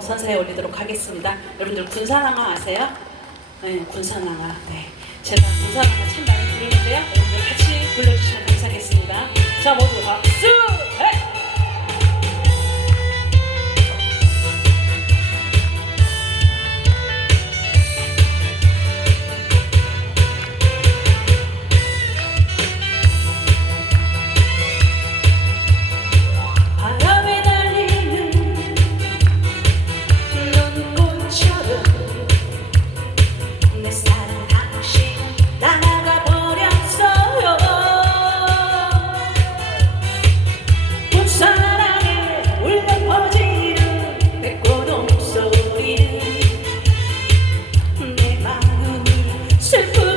선사에 올리도록 하겠습니다. 여러분들 군산항아 아세요? 네, 군산항아. 네. 제가 군산항아 참 많이 부르는데요. simple.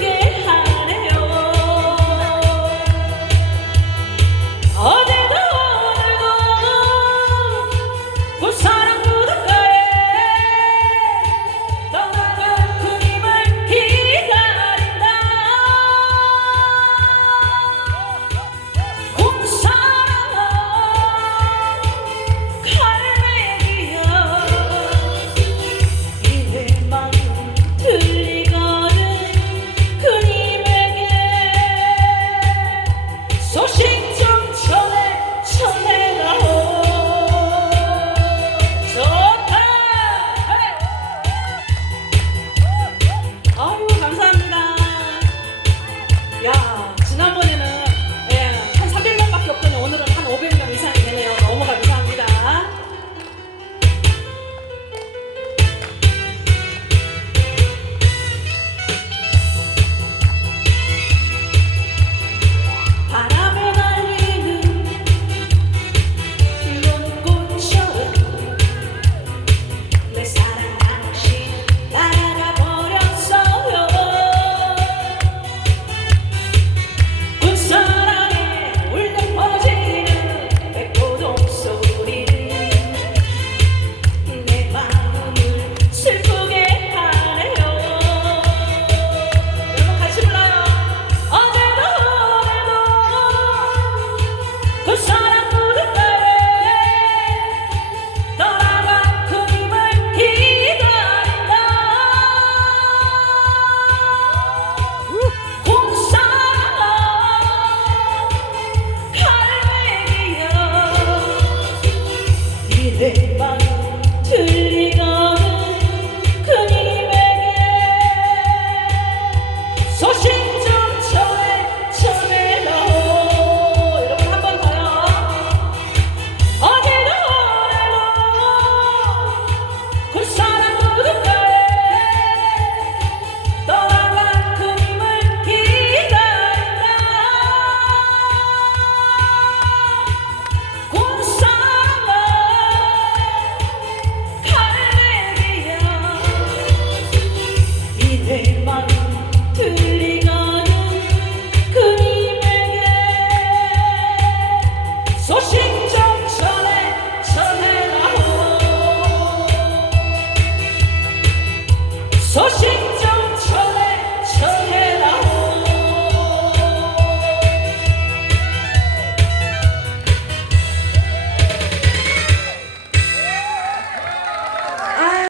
내맘 들리 初心。